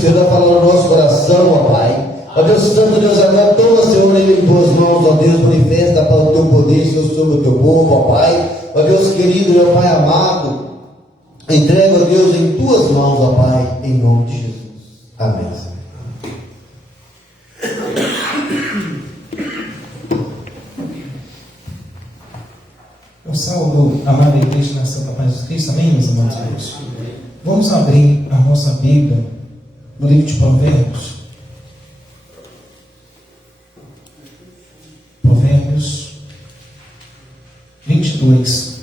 Senhor está falando no nosso coração, ó Pai. Ó Deus Santo, Deus agora, toma, Senhor, ele em tuas mãos, ó Deus, manifesta para o teu poder, Senhor, sobre o teu povo, ó Pai. Ó Deus querido, meu Pai amado, entrega, ó Deus, em tuas mãos, ó Pai, em nome de Jesus. Amém. Eu saúdo a amada igreja na Santa Paz de Cristo, amém, meus amados irmãos? Vamos abrir a nossa Bíblia no livro de Provérbios. Provérbios 22.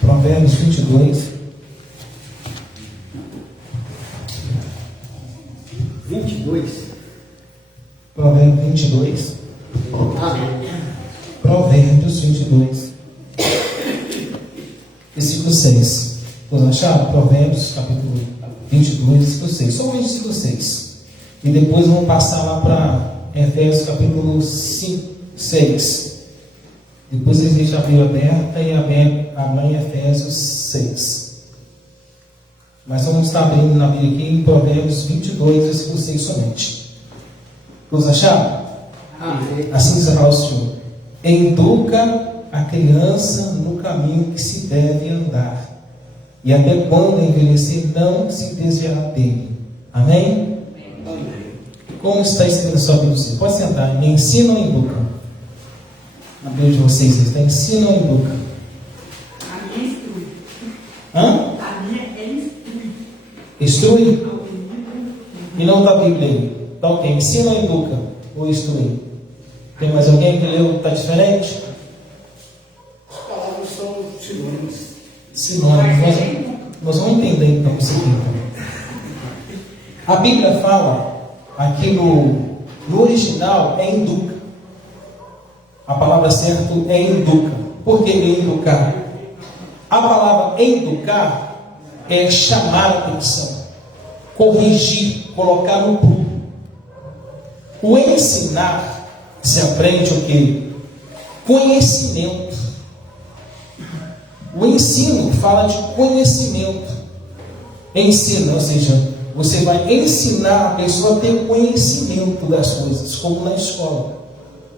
Provérbios 22. 22. Provérbios 22. Amém. Provérbios 22. Versículo 6. Vamos achar? Provérbios capítulo 22, versículo 6. Só o versículo 6. E depois vamos passar lá para Efésios capítulo 5, 6. Depois eles deixam a Bíblia aberta e abrem Efésios 6. Mas vamos estar abrindo na Bíblia aqui em Provérbios 22, versículo 6 somente. Vamos achar? Amém. Assim diz a palavra do Senhor: educa a criança no caminho que se deve andar, e até quando envelhecer não se desviará dele. Amém? Amém. Como está escrito na sua Bíblia? Pode sentar. Ensina ou educa? Na Bíblia de vocês está: ensina ou educa? A minha instrui. Hã? A minha é instrui. Instrui? E não está a Bíblia aí. Está o quê? Ensina ou educa? Ou instrui? Tem mais alguém que leu? Está diferente? As palavras são sinônimos. Sinônimo. Nós vamos entender então isso aqui. A Bíblia fala aqui no original é educa. A palavra certa é educa. Por que educar? A palavra educar é chamar a atenção, corrigir, colocar no prumo. O ensinar se aprende o quê? Conhecimento. O ensino fala de conhecimento. Ensina, ou seja, você vai ensinar a pessoa a ter conhecimento das coisas, como na escola.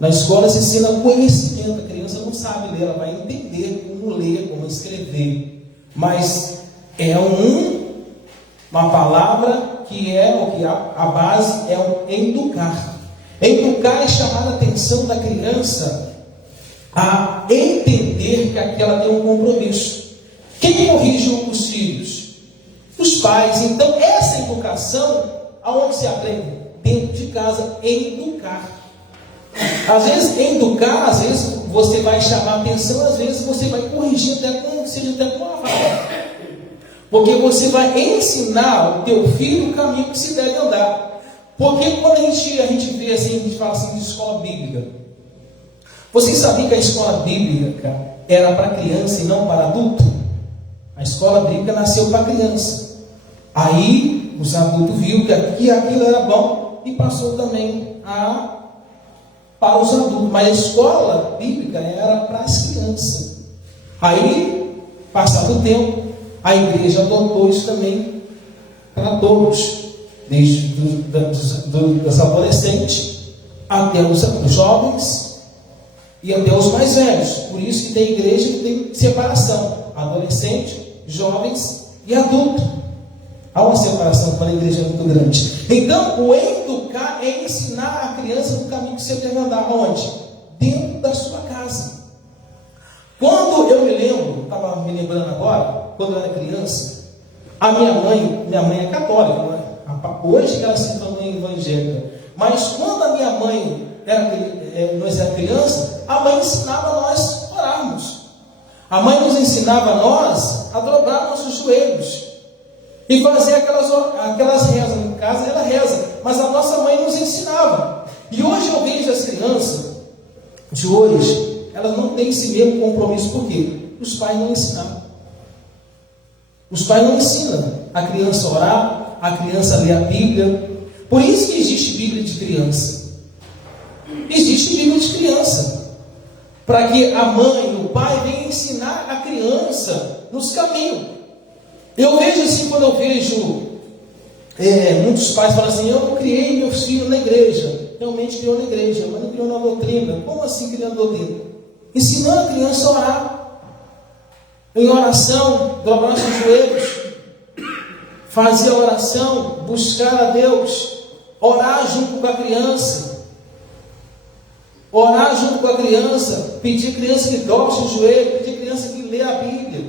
Na escola se ensina conhecimento. A criança não sabe ler, ela vai entender como ler, como escrever. Mas é uma palavra que é o que a base é o educar. Educar é chamar a atenção da criança a entender que aquela tem um compromisso. Quem corrige os filhos? Os pais. Então, essa educação, aonde se aprende? Dentro de casa, educar. Às vezes, educar, às vezes você vai chamar a atenção, às vezes você vai corrigir seja até com uma vara. Porque você vai ensinar o teu filho o caminho que se deve andar. Porque quando a gente vê assim, a gente fala assim de escola bíblica. Vocês sabiam que a escola bíblica era para criança e não para adulto? A escola bíblica nasceu para criança. Aí os adultos viram que aquilo era bom e passou também para os adultos. Mas a escola bíblica era para as crianças. Aí, passado o tempo, a igreja adotou isso também para todos, desde dos adolescentes até os jovens e até os mais velhos. Por isso que tem igreja que tem separação: adolescente, jovens e adulto. Há uma separação para a igreja muito grande. Então, o educar é ensinar a criança no caminho que você deve andar. Onde? Dentro da sua casa. Quando eu me lembro, estava me lembrando agora, quando eu era criança, a minha mãe é católica, não é? Hoje ela se tornou evangélica. Mas quando a minha mãe nós era criança, a mãe ensinava nós a orarmos. A mãe nos ensinava nós a dobrar nossos joelhos e fazer aquelas rezas. Em casa ela reza, mas a nossa mãe nos ensinava. E hoje eu vejo as crianças de hoje, elas não têm esse mesmo compromisso. Por quê? Os pais não ensinaram. Os pais não ensinam a criança a orar, a criança a ler a Bíblia. Por isso que existe Bíblia de criança. Existe Bíblia de criança. para que a mãe e o pai venham ensinar a criança nos caminhos. Eu vejo assim, quando eu vejo muitos pais falam assim: eu não criei meus filhos na igreja. Realmente criou na igreja, mas não criou na doutrina. Como assim criando doutrina? Ensinando a criança a orar, em oração, dobrar seus joelhos, fazer a oração, buscar a Deus, orar junto com a criança, pedir a criança que dobre o joelho, pedir a criança que lê a Bíblia,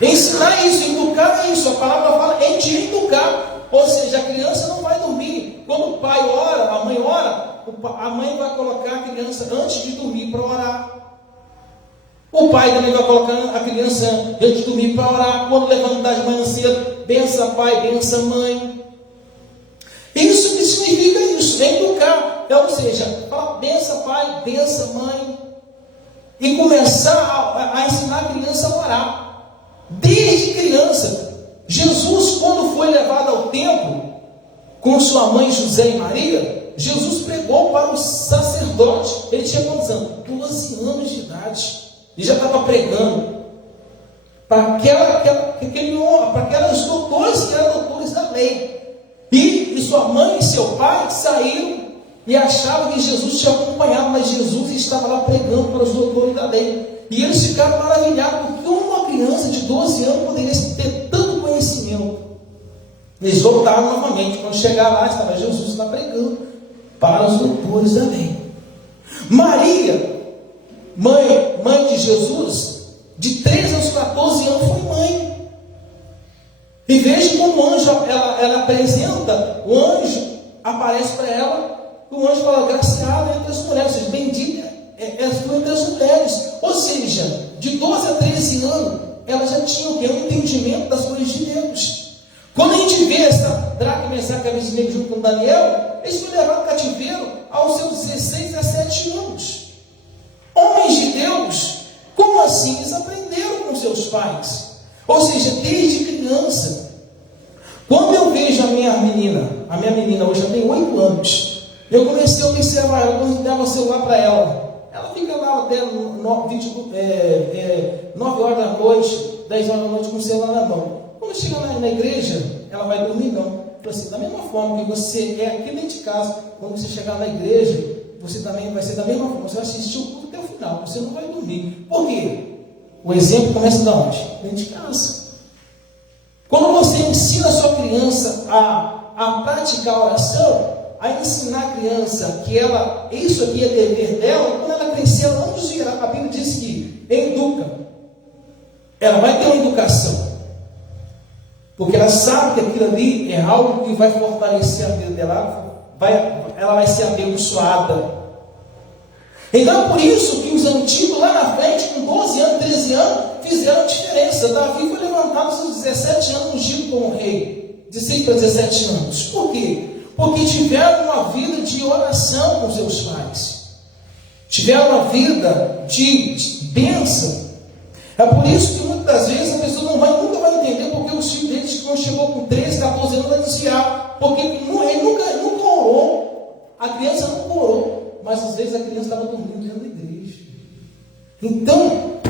ensinar isso, educar isso. A palavra fala em te educar, ou seja, a criança não vai dormir. Quando o pai ora, a mãe ora, a mãe vai colocar a criança antes de dormir para orar. O pai também vai colocar a criança antes de dormir para orar. Quando levantar de manhã cedo, bença pai, bença mãe. Isso que significa isso, educar. Ou seja, fala, bença pai, bença mãe. E começar a ensinar a criança a orar. Desde criança. Jesus, quando foi levado ao templo, com sua mãe José e Maria, Jesus pregou para o sacerdote. Ele tinha quantos anos? 12 anos de idade. E já estava pregando para aquelas doutores que eram doutores da lei. E sua mãe e seu pai saíram e achavam que Jesus tinha acompanhado, mas Jesus estava lá pregando para os doutores da lei. E eles ficaram maravilhados, porque uma criança de 12 anos poderia ter tanto conhecimento. Eles voltaram novamente. Quando chegaram lá, estava Jesus lá pregando para os doutores da lei. Maria, mãe de Jesus, de 13 aos 14 anos foi mãe. E veja como o anjo, ela apresenta, o anjo aparece para ela, o anjo fala: graciada entre as mulheres, ou seja, bendita és tu entre as mulheres. Ou seja, de 12 a 13 anos, ela já tinha o que? Um entendimento das coisas de Deus. Quando a gente vê essa Draque, Mesaque e Abednego junto com Daniel, eles foram levados ao cativeiro aos seus 16 a 17 anos. Homens de Deus, como assim? Eles aprenderam com seus pais. Ou seja, desde criança. Quando eu vejo a minha menina hoje já tem 8 anos, eu comecei a observar ela, quando dava o celular para ela. Ela fica lá até 9 horas da noite, 10 horas da noite com o celular na mão. Quando chega na igreja, ela vai dormir não. Assim, da mesma forma que você é aqui dentro de casa, quando você chegar na igreja, você também vai ser da mesma forma. Você vai assistir o culto até o final, você não vai dormir. Por quê? O exemplo começa de onde? Dentro de casa. Quando você ensina a sua criança a praticar a oração, a ensinar a criança que isso aqui é dever dela, quando ela crescer, ela não desviará. A Bíblia diz que educa. Ela vai ter uma educação. Porque ela sabe que aquilo ali é algo que vai fortalecer a vida dela, ela vai ser abençoada. Então é por isso que os antigos lá na frente, com 12 anos, 13 anos, fizeram diferença. Davi foi levantado aos seus 17 anos, ungido como rei, 16 para 17 anos. Por quê? Porque tiveram uma vida de oração com seus pais, tiveram uma vida de bênção. É por isso que muitas vezes a pessoa nunca vai entender porque os filhos deles, quando chegou com 13, 14 anos, vai desviar. Porque ele nunca orou. A criança nunca orou. Mas às vezes a criança estava dormindo dentro da igreja. Então,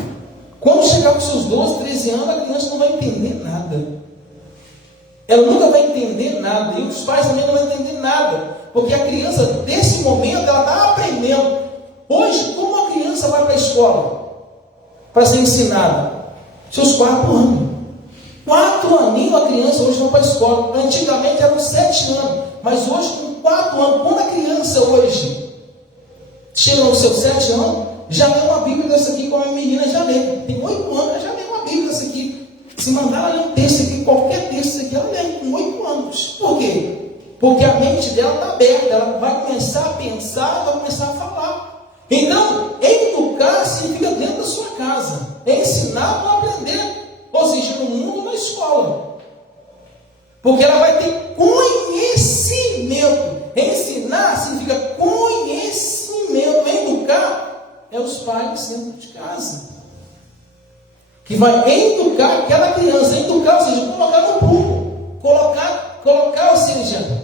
quando chegar com seus 12, 13 anos, a criança não vai entender nada. Ela nunca vai entender nada. E os pais também não vão entender nada. Porque a criança, desse momento, ela está aprendendo. Hoje, como a criança vai para a escola para ser ensinada? Seus 4 anos. 4 aninhos a criança hoje vai para a escola. Antigamente eram 7 anos. Mas hoje, com 4 anos, quando a criança hoje chega aos seus 7 anos, já lê uma Bíblia dessa aqui, como a menina já lê. Tem 8 anos, ela já lê uma Bíblia dessa aqui. Se mandar ela ler um texto aqui, qualquer texto aqui, ela lê com 8 anos. Por quê? Porque a mente dela está aberta, ela vai começar a pensar, vai começar a falar. Então, educar significa dentro da sua casa. Ensinar para aprender. Ou seja, no mundo ou na escola. Porque ela vai ter conhecimento. Ensinar significa conhecimento. Educar é os pais dentro de casa. Que vai educar aquela criança. Educar, ou seja, colocar no prumo. Colocar, ou seja,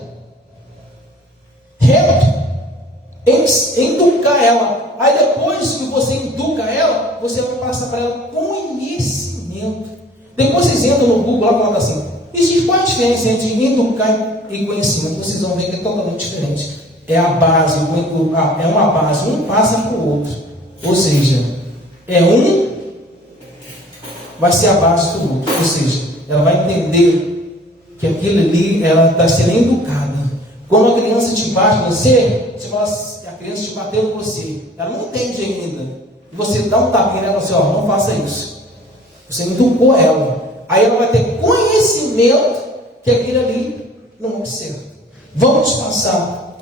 educar ela Aí depois que você educa ela, você vai passar para ela conhecimento. Depois vocês entram no Google lá e colocam assim: existe qual a diferença entre educar e conhecimento? Vocês vão ver que é totalmente diferente. É a base, é uma base, um passa para o outro. Ou seja, vai ser a base do outro. Ou seja, ela vai entender que aquilo ali, ela está sendo educada. Quando a criança te bate você fala, a criança te bateu em você, ela não entende ainda. E você dá um tapinha nela e fala assim: ó, não faça isso. Você educou ela. Aí ela vai ter conhecimento que aquilo ali não observa. Vamos passar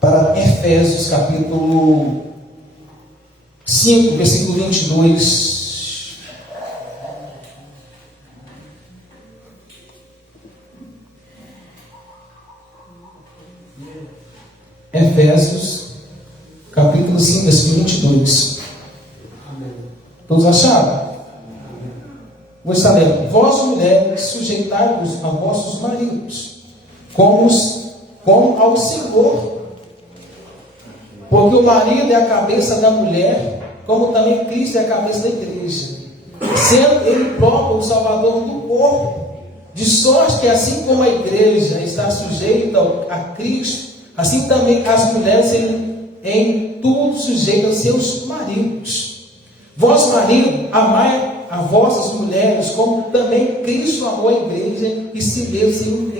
para Efésios capítulo 5, versículo 22. Efésios capítulo 5, versículo 22. Todos acharam? Vou estar lendo. Vós, mulheres, sujeitai-vos a vossos maridos, como ao Senhor. Porque o marido é a cabeça da mulher, como também Cristo é a cabeça da igreja, sendo ele próprio o salvador do corpo. De sorte que assim como a igreja está sujeita a Cristo, assim também as mulheres em tudo sujeitam aos seus maridos. Vós, marido, amai a vossas mulheres, como também Cristo amou a igreja e se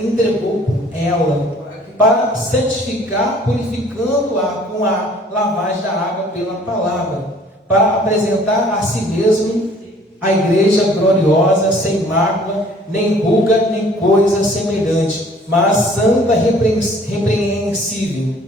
entregou por ela, para santificar, purificando-a com a lavagem da água pela palavra, para apresentar a si mesmo a igreja gloriosa, sem mácula, nem ruga, nem coisa semelhante, mas santa, repreensível.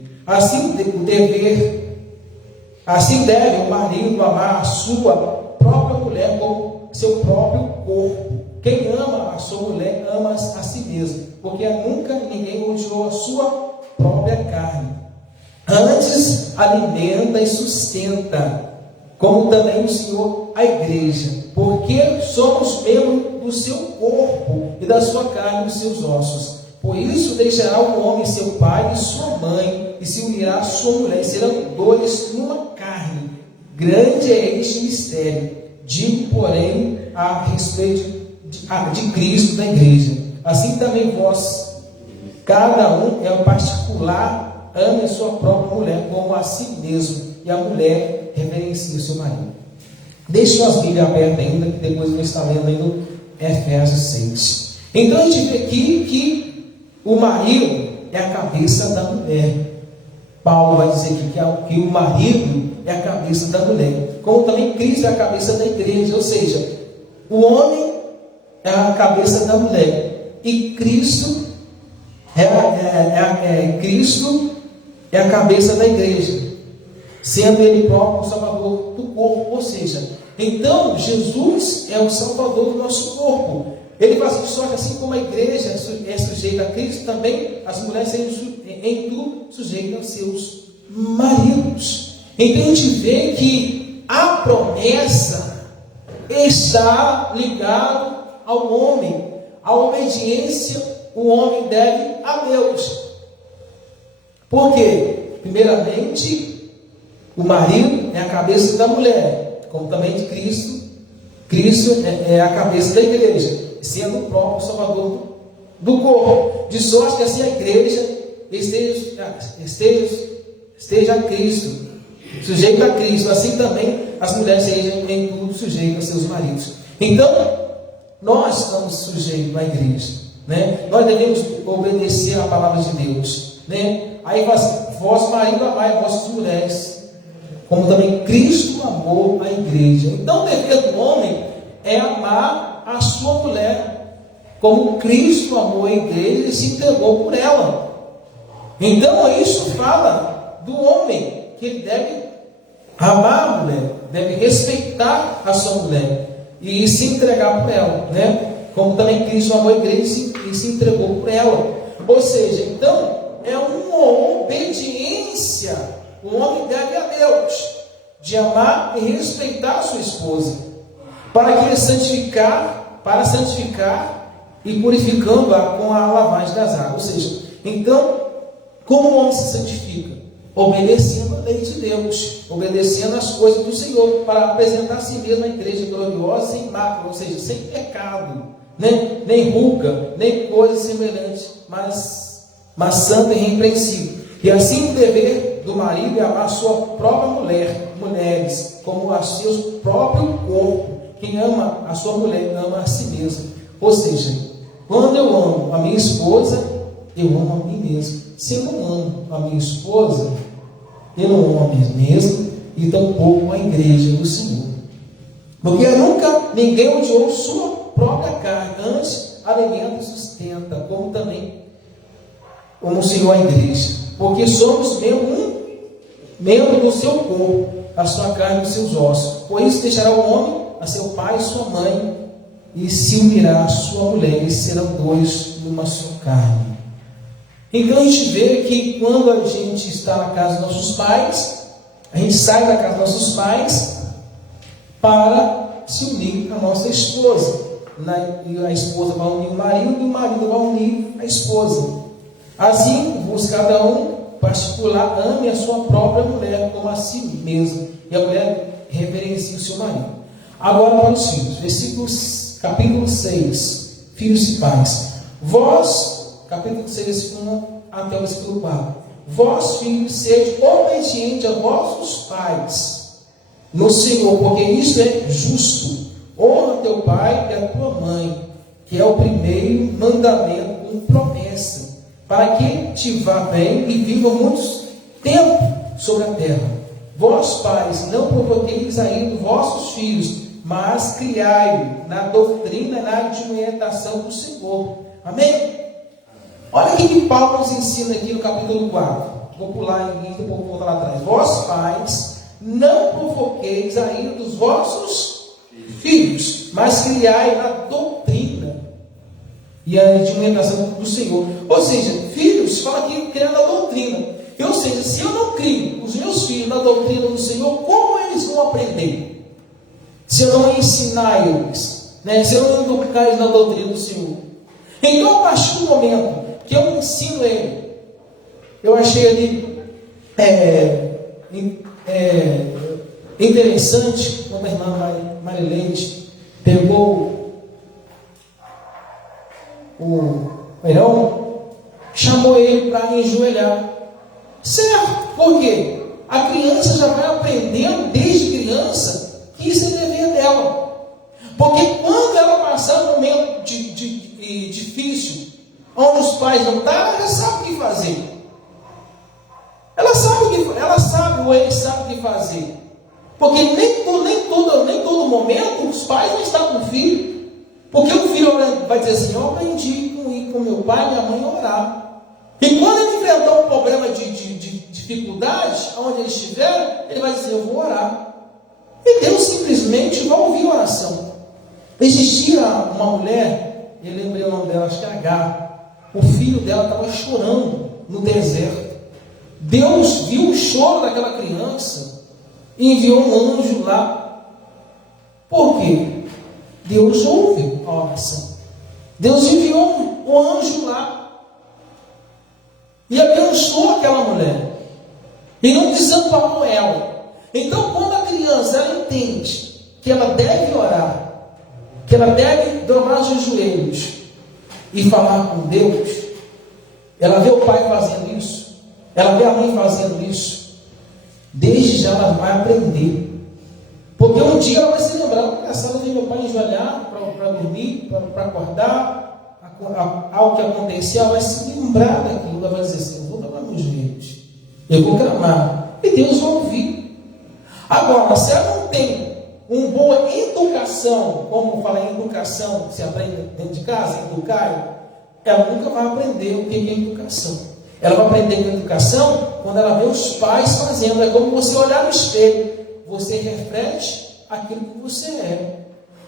Assim deve o marido amar a sua própria mulher como seu próprio corpo. Quem ama a sua mulher ama a si mesmo, porque nunca ninguém odiou a sua própria carne. Antes alimenta e sustenta, como também o Senhor a igreja, porque somos membros do seu corpo e da sua carne e dos seus ossos. Por isso deixará o homem seu pai e sua mãe, e se unirá a sua mulher, e serão dois numa carne. Grande é este mistério. Digo, porém, a respeito de Cristo da igreja. Assim também vós, cada um é um particular, ame a sua própria mulher como a si mesmo, e a mulher reverencie o seu marido. Deixe suas Bíblias abertas ainda, que depois eu vou estar lendo ainda Efésios 6. Então a gente vê aqui que o marido é a cabeça da mulher. Paulo vai dizer aqui que o marido é a cabeça da mulher, como também Cristo é a cabeça da igreja. Ou seja, o homem é a cabeça da mulher e Cristo Cristo é a cabeça da igreja, sendo ele próprio o salvador do corpo. Ou seja, então Jesus é o salvador do nosso corpo. Ele faz só que assim como a igreja é sujeita a Cristo, também as mulheres em tudo sujeitam aos seus maridos. Então a gente vê que a promessa está ligada ao homem. A obediência o homem deve a Deus. Por quê? Primeiramente, o marido é a cabeça da mulher, como também de Cristo. Cristo é a cabeça da igreja, sendo o próprio salvador do corpo. De sorte que assim a igreja esteja a Cristo, sujeita a Cristo, assim também as mulheres sejam em tudo sujeitas a seus maridos. Então, nós estamos sujeitos à igreja, né? Nós devemos obedecer à palavra de Deus, né? Aí vós marido amai as vossas mulheres, como também Cristo amou a igreja. Então o dever do homem é amar a sua mulher, como Cristo amou a igreja e se entregou por ela. Então isso fala do homem, que ele deve amar a mulher, deve respeitar a sua mulher e se entregar por ela, né? Como também Cristo amou a igreja e se entregou por ela. Ou seja, então é uma obediência. O homem deve a Deus, de amar e respeitar a sua esposa, para santificar e purificando-a com a lavagem das águas. Ou seja, então, como o homem se santifica? Obedecendo a lei de Deus, obedecendo as coisas do Senhor, para apresentar a si mesma a igreja gloriosa, sem mácula, ou seja, sem pecado, nem ruga, nem coisa semelhante, mas santa e irrepreensível. E assim o dever do marido é amar a sua própria mulheres, como a seu próprio corpo. Quem ama a sua mulher, ama a si mesmo. Ou seja, quando eu amo a minha esposa, eu amo a mim mesmo. Se eu não amo a minha esposa, eu não amo a mim mesmo, e tampouco a igreja do Senhor. Porque nunca ninguém odiou sua própria carne, antes alimenta e sustenta, como o Senhor a igreja. Porque somos membro do seu corpo, a sua carne e os seus ossos. Por isso deixará o homem a seu pai e sua mãe, e se unirá a sua mulher, e serão dois numa só carne. Então a gente vê que quando a gente está na casa dos nossos pais, a gente sai da casa dos nossos pais para se unir à nossa esposa. E a esposa vai unir o marido, e o marido vai unir a esposa. Assim, cada um particular ame a sua própria mulher como a si mesmo, e a mulher reverencia o seu marido. Agora para os filhos, capítulo 6, filhos e pais. Vós, capítulo 6, 1 até o versículo 4. Vós, filhos, sede obedientes a vossos pais no Senhor, porque isto é justo. Honra teu pai e a tua mãe, que é o primeiro mandamento com promessa, para que te vá bem e viva muitos tempos sobre a terra. Vós, pais, não provoqueis ainda vossos filhos, mas criai-o na doutrina e na administração do Senhor. Amém? Olha o que Paulo nos ensina aqui no capítulo 4. Vou pular em depois vou voltar lá atrás. Vós, pais, não provoqueis ainda os vossos filhos, mas criai na doutrina e a administração do Senhor. Ou seja, filhos, fala aqui criando a doutrina. Ou seja, se eu não crio os meus filhos na doutrina do Senhor, como eles vão aprender? Se eu não ensinar eles, se eu não educar eles na doutrina do Senhor. Então, a partir do momento que eu ensino ele, eu achei ali interessante, como a irmã Marileide pegou o Heirão, chamou ele para enjoelhar. Certo? Por quê? A criança já vai aprendendo desde criança que isso é dever dela. Porque quando ela passar um momento difícil, onde os pais não estão, ela já sabe o que fazer. Ela sabe ou ele sabe o que fazer. Porque nem todo momento os pais vão estar com o filho. Porque o filho vai dizer assim: eu aprendi com meu pai e minha mãe a orar. E quando ele enfrentar um problema de dificuldade, onde ele estiver, ele vai dizer: eu vou orar. E Deus simplesmente vai ouvir a oração. Existia uma mulher, eu lembrei o nome dela, acho que é Agar. O filho dela estava chorando no deserto. Deus viu o choro daquela criança e enviou um anjo lá. Por quê? Deus ouve a oração. Deus enviou um anjo lá e abençoou aquela mulher e não desamparou ela. Então, quando a criança ela entende que ela deve orar, que ela deve dobrar os seus joelhos e falar com Deus, ela vê o pai fazendo isso, ela vê a mãe fazendo isso, desde já ela vai aprender. Porque um dia ela vai se lembrar: essa de meu pai enjoelhar para dormir, para acordar, algo que acontecia, ela vai se lembrar daquilo, ela vai dizer assim: eu vou dobrar meus joelhos, eu vou clamar, e Deus vai ouvir. Agora, se ela não tem uma boa educação, como falar em educação, que se aprende dentro de casa, educar, ela nunca vai aprender o que é educação. Ela vai aprender com educação quando ela vê os pais fazendo. É como você olhar no espelho, você reflete aquilo que você é.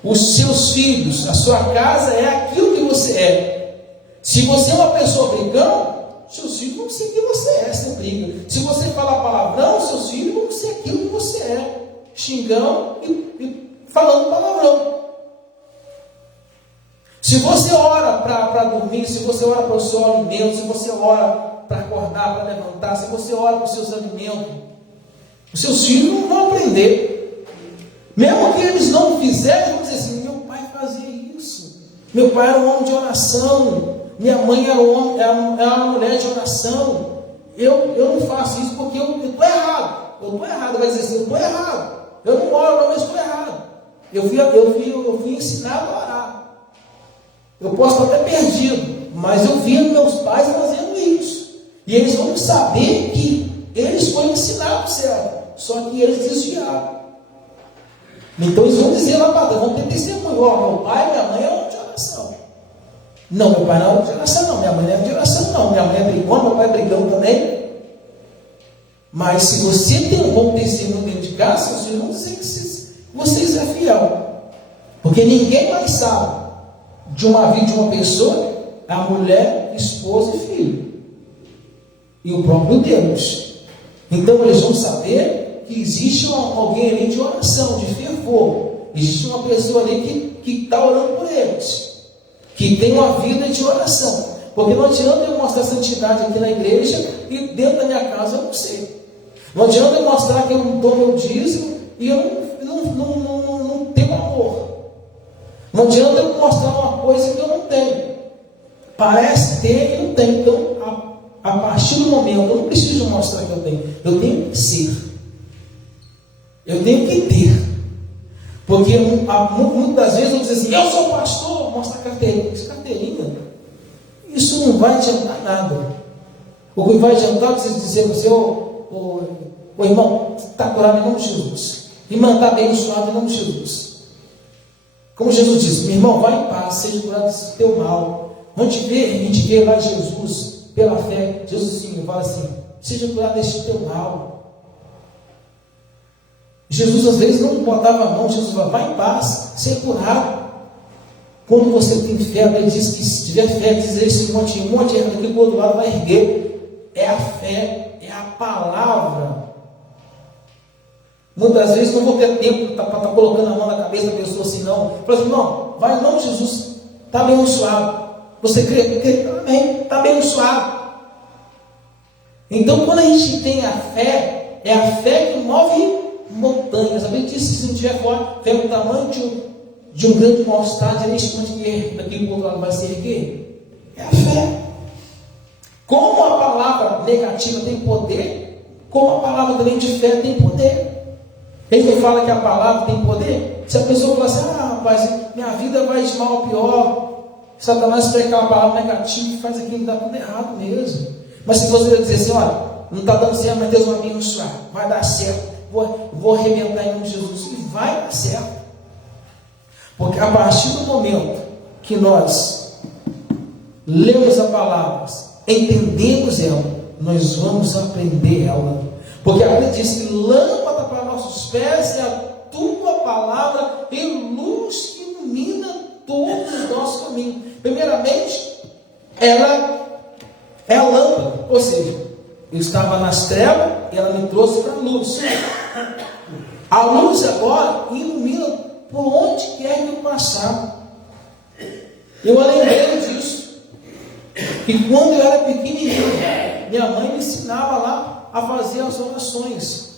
Os seus filhos, a sua casa é aquilo que você é. Se você é uma pessoa brigão, seus filhos vão ser o que você é, você briga. Se você fala palavrão, seus filhos vão ser aquilo que você é, xingando e falando palavrão. Se você ora para dormir, se você ora para o seu alimento, se você ora para acordar, para levantar, se você ora para os seus alimentos, Os seus filhos não vão aprender. Mesmo que eles não fizerem, vão dizer assim: meu pai fazia isso, meu pai era um homem de oração, minha mãe era uma mulher de oração. Eu não faço isso porque eu estou errado. Eu estou errado. Vai dizer assim: eu estou errado. Eu não oro, mas estou errado. Eu fui ensinado a orar. Eu posso estar até perdido, mas eu vi meus pais fazendo isso. E eles vão saber que eles foram ensinados certo, só que eles desviaram. Então eles vão dizer lá para Deus, vão ter testemunho: ó, meu pai e minha mãe é homem de oração. Não, meu pai não é homem de oração, não. Minha mãe não é de oração, não. Minha mãe é brigona, meu pai é brigão também. Mas se você tem um bom testemunho dentro de casa, seus irmãos dizem que vocês é fiel. Porque ninguém mais sabe de uma vida de uma pessoa, a mulher, esposa e filho. E o próprio Deus. Então eles vão saber que existe alguém ali de oração, de fervor. Existe uma pessoa ali que está orando por eles, que tem uma vida de oração. Porque não adianta eu mostrar santidade aqui na igreja e dentro da minha casa eu não sei. Não adianta eu mostrar que eu não dou meu dízimo e eu não tenho amor. Não adianta eu mostrar uma coisa que eu não tenho. Parece ter e não tem. Então, a partir do momento, eu não preciso mostrar que eu tenho que ser. Eu tenho que ter. Porque muitas vezes eu digo assim: eu sou pastor, mostra a carteirinha. Essa carteirinha, isso não vai adiantar nada. O que vai adiantar é você dizer para você: ô irmão, está curado em nome de Jesus. Irmã, está abençoado em nome de Jesus. Como Jesus disse: meu irmão, vai em paz, seja curado desse teu mal. A gente vê lá Jesus, pela fé. Jesus sim, fala assim: seja curado deste teu mal. Jesus às vezes não botava a mão. Jesus fala: vai em paz, seja curado. Quando você tem fé, ele diz que se tiver fé, dizer esse monte erra daqui para o outro lado, vai erguer. É a fé, é a palavra. Muitas vezes não vou ter tempo para estar colocando a mão na cabeça da pessoa assim, não. Fala assim: não, vai em nome de Jesus, está abençoado. Você crê? Amém, está abençoado. Então, quando a gente tem a fé, é a fé que move montanhas. A Bíblia diz que se não tiver fé o tamanho de um grande mostarda, neste monte que daqui para o outro lado vai se erguer. É a fé. Como a palavra negativa tem poder, como a palavra também de fé tem poder. Ele não fala que a palavra tem poder. Se a pessoa falar assim: ah, rapaz, minha vida vai de mal a pior, Satanás prega uma palavra negativa e faz aquilo dar tudo errado mesmo. Mas se você dizer assim: olha, não está dando certo, mas Deus vai me abençoar, vai dar certo, vou arrebentar em nome de Jesus, e vai dar certo. Porque a partir do momento que nós lemos a palavra, entendemos ela, nós vamos aprender ela. Porque a Bíblia diz que lâmpada para nossos pés é a tua palavra e luz que ilumina todos os nossos caminhos. Primeiramente, ela é a lâmpada, ou seja, eu estava nas trevas e ela me trouxe para a luz. A luz agora ilumina por onde quer que eu passar. Eu lembrei disso, que quando eu era pequenininho, minha mãe me ensinava lá a fazer as orações.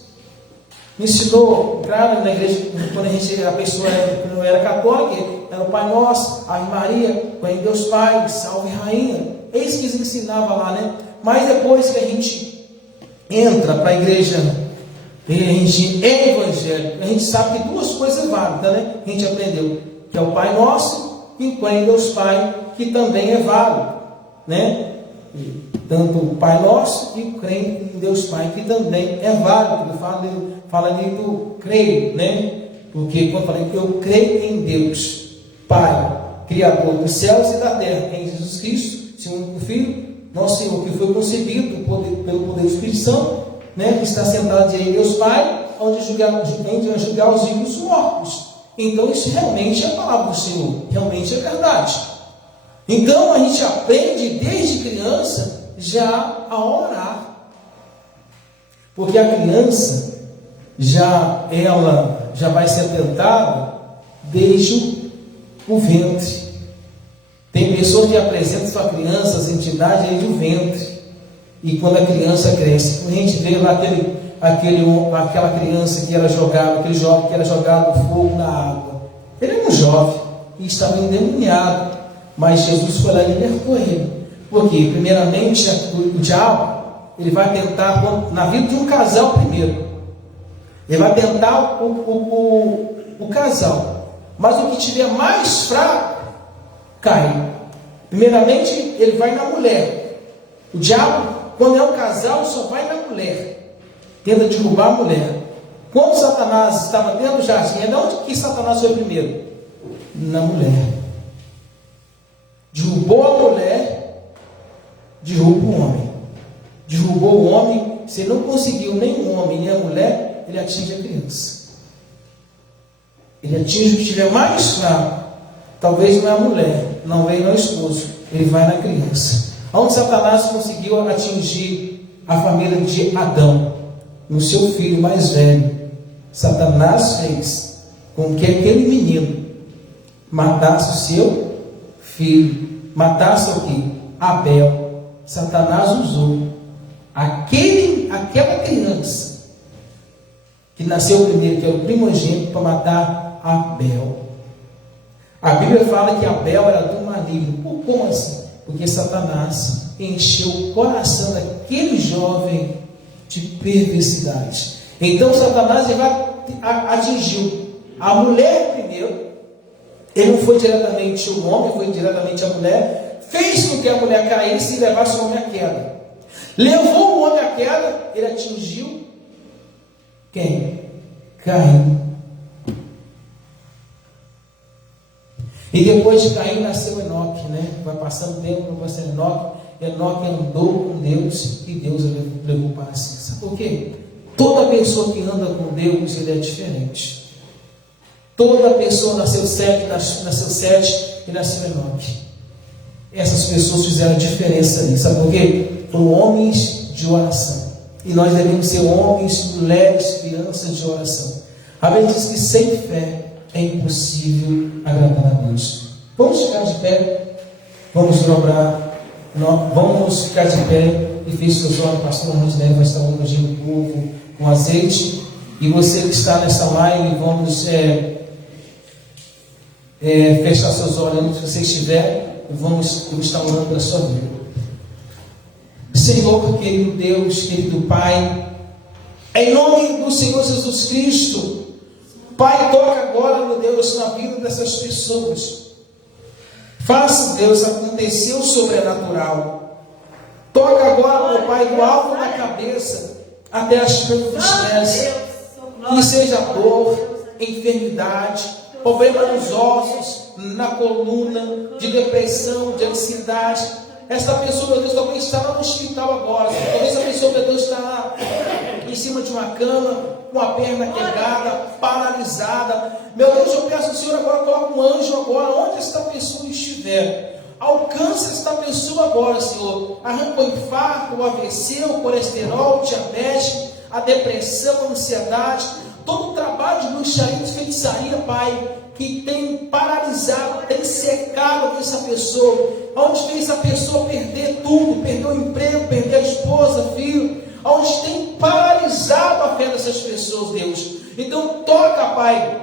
Me ensinou, claro, na igreja, quando a pessoa não era católica, era o Pai Nosso, a Ave Maria, Pai Deus Pai, Salve Rainha. Eis que ensinava lá, né? Mas depois que a gente entra para a igreja, a gente é evangélico, a gente sabe que duas coisas válidas, né? A gente aprendeu que é o Pai Nosso e o Pai Deus Pai, que também é válido, né? Tanto o Pai Nosso e o crente em Deus Pai, que também é válido. Fala ali do creio, né? Porque quando eu falei que eu creio em Deus, Pai, Criador dos céus e da terra, em Jesus Cristo, seu único Filho, nosso Senhor, que foi concebido pelo poder do Espírito Santo, né? Que está sentado diante de Deus Pai, onde vai julgar os vivos e os mortos. Então isso realmente é a palavra do Senhor, realmente é verdade. Então a gente aprende desde criança já a orar, porque a criança ela já vai ser atentada desde o ventre. Tem pessoas que apresentam sua criança, as entidades desde o ventre, e quando a criança cresce, quando a gente vê lá aquela criança que era jogada, aquele jovem que era jogado no fogo, na água. Ele era um jovem e estava endemoniado, mas Jesus foi lá e libertou ele. Porque, primeiramente, o diabo, ele vai tentar, na vida de um casal primeiro, ele vai tentar o casal, mas o que tiver mais fraco, cai. Primeiramente, ele vai na mulher. O diabo, quando é um casal, só vai na mulher, tenta derrubar a mulher. Quando Satanás estava dentro do jardim, é de onde que Satanás foi primeiro? Na mulher. Derrubou a mulher, derruba o homem. Derrubou o homem, se não conseguiu nem o homem nem a mulher, ele atinge a criança. Ele atinge o que estiver mais fraco. Talvez não é a mulher, não é o esposo, ele vai na criança. Onde Satanás conseguiu atingir a família de Adão, no seu filho mais velho, Satanás fez com que aquele menino matasse o seu filho, matasse o que? Abel. Satanás usou aquela criança que nasceu primeiro, que era o primogênito, para matar Abel. A Bíblia fala que Abel era do maligno. Como assim? Porque Satanás encheu o coração daquele jovem de perversidade. Então Satanás atingiu a mulher primeiro. Ele não foi diretamente o homem, foi diretamente a mulher. Fez com que a mulher caísse e levasse o homem à queda. Levou o homem à queda, ele atingiu quem? Caim. E depois de Caim nasceu Enoque, né? Vai passando o tempo, vai passando Enoque. Enoque andou com Deus e Deus o levou para si. Sabe por quê? Toda pessoa que anda com Deus, ele é diferente. Toda pessoa nasceu Sete e nasceu Enoque. Essas pessoas fizeram a diferença ali. Sabe por quê? Foram homens de oração. E nós devemos ser homens, mulheres, crianças de oração. A Bíblia diz que sem fé é impossível agradar a Deus. Vamos ficar de pé. Vamos dobrar. Vamos ficar de pé e feche seus olhos. Pastor Rondinelli vai estar ungindo o povo com azeite. E você que está nessa live, vamos fechar seus olhos onde você estiver. E vamos estar orando pela sua vida. Senhor, querido Deus, querido Pai, em nome do Senhor Jesus Cristo, Pai, toca agora, meu Deus, na vida dessas pessoas. Faça, Deus, acontecer o sobrenatural. Toca agora, meu Pai, do alto da cabeça até as plantas dos pés. Que seja dor, enfermidade, problema nos ossos, na coluna, de depressão, de ansiedade. Esta pessoa, meu Deus, talvez está lá no hospital agora. Talvez a pessoa, meu Deus, está em cima de uma cama, com a perna quebrada, paralisada. Meu Deus, eu peço ao Senhor agora, coloca um anjo agora, onde esta pessoa estiver. Alcança esta pessoa agora, Senhor. Arranca o infarto, o AVC, o colesterol, o diabetes, a depressão, a ansiedade, todo o trabalho de bruxaria, de feitiçaria, Pai, que tem paralisado, tem secado essa pessoa, onde fez a pessoa perder tudo, perder o emprego, perder a esposa, filho, onde tem paralisado a fé dessas pessoas, Deus. Então toca, Pai,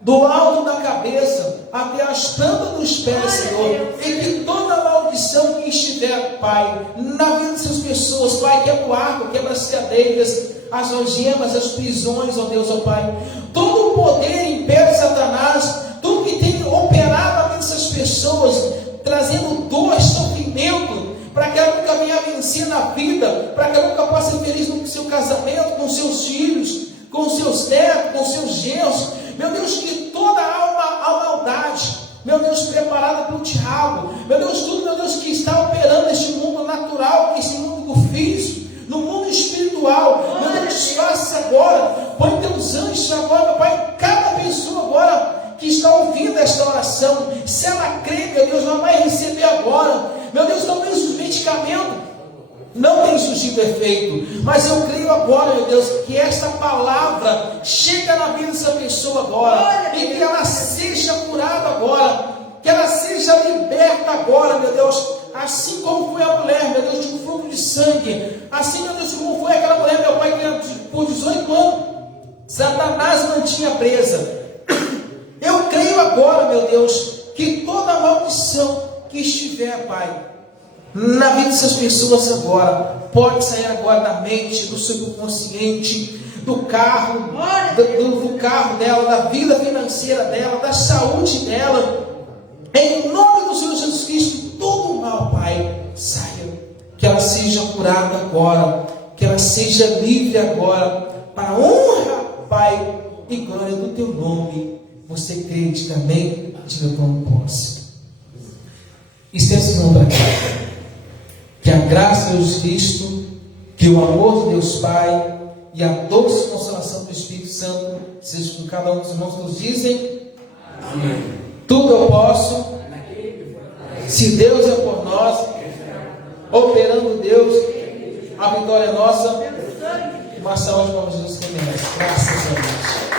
do alto da cabeça até as plantas dos pés, Senhor, e que toda maldição que estiver, Pai, na vida dessas pessoas, Pai, quebra o arco, quebra as cadeias, as algemas, as prisões, ó Deus, ó Pai, todo o poder impede Satanás, tudo que tem operado na vida dessas pessoas, trazendo dor, sofrimento, para que ela nunca venha a vencer na vida, para que ela nunca possa ser feliz no seu casamento, com seus filhos, com seus netos, com seus genros. Meu Deus, que toda a maldade, meu Deus, preparada pelo diabo, meu Deus, tudo, meu Deus, que está operando neste mundo natural, nesse mundo do físico, no mundo espiritual, meu Deus, desfaça agora, põe teus anjos agora, meu Pai, cada pessoa agora que está ouvindo esta oração, se ela crê, meu Deus, ela vai receber agora, meu Deus, talvez os medicamentos não tem surgido efeito, mas eu creio agora, meu Deus, que esta palavra chega na vida dessa pessoa agora, e que ela seja curada agora, que ela seja liberta agora, meu Deus, assim como foi a mulher, meu Deus, de um fluxo de sangue, assim, meu Deus, como foi aquela mulher, meu Pai, que por 18 Satanás mantinha presa. Eu creio agora, meu Deus, que toda maldição que estiver, Pai, na vida dessas pessoas agora, pode sair agora da mente, do subconsciente, do carro, do carro dela, da vida financeira dela, da saúde dela. Em nome do Senhor Jesus Cristo, todo mal, Pai, saia. Que ela seja curada agora, que ela seja livre agora, para a honra, Pai, e glória do Teu nome. Você crê, diga amém, diga como posse. Estenda sua mão para cá. Que a graça de Jesus Cristo, que o amor de Deus Pai e a doce consolação do Espírito Santo seja com cada um dos irmãos que nos dizem: amém. Tudo eu posso, se Deus é por nós, operando Deus, a vitória é nossa. Uma salva de palmas de Jesus que merece. Graças a Deus.